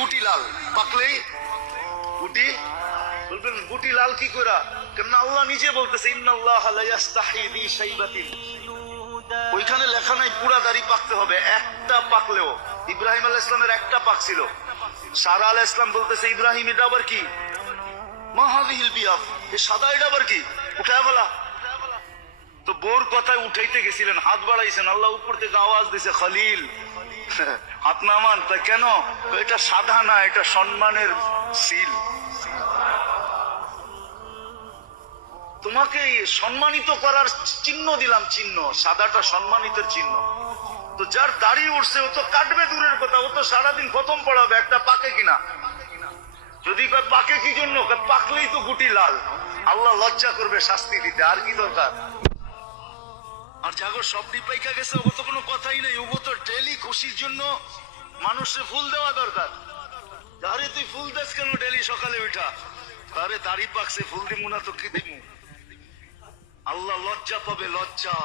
গুটি লাল, পাকলেই গুটি বলবেন গুটি লাল কি করে? কেন আল্লাহ নিজে বলতেছে ইন্নাল্লাহ লা ইস্তাহি বি শাইবাতিন, ওইখানে লেখা নাই পুরা দাড়ি পাকতে হবে, একটা পাকলেও। ইব্রাহিম আলাইহিস সালামের একটা পাকছিল, সারা আলাইহিস সালাম বলতেছে ইব্রাহিম এটা আবার কি? মা হাযিহিল বিয়াদ, এই সাদা এটা আবার কি? উঠায় বলা। তো বোর কথায় উঠাইতে গেছিলেন, হাত বাড়াইছেন, আল্লাহ উপর থেকে আওয়াজ দিছে খলিল হাত নামান। তা কেন? এটা সাদা না, এটা সম্মানের সিল, তোমাকে সম্মানিত করার চিহ্ন দিলাম, চিহ্ন সাদাটা সম্মানিতের চিহ্ন। তো যার দাড়ি উঠছে ও তো কাটবে দূরের কথা, ও তো সারাদিন খতম পড়াবে একটা পাকে কিনা। যদি পাকে কি জন্য? পাকলেই তো গুটি লাল, আল্লাহ লজ্জা করবে শাস্তি দিতে, আর কি দরকার? আর জাগর সব ডিপাইকা গেছে, ওগো তো কোনো কথাই নেই, ওগো তো ডেলি খুশির জন্য মানুষে ফুল দেওয়া দরকার। আরে তুই ফুল দেস কেন ডেলি সকালে উঠা? আরে দাড়ি পাকছে ফুল দিমু না তো কি দিমু? আল্লাহ লজ্জা পাবে, লজ্জা।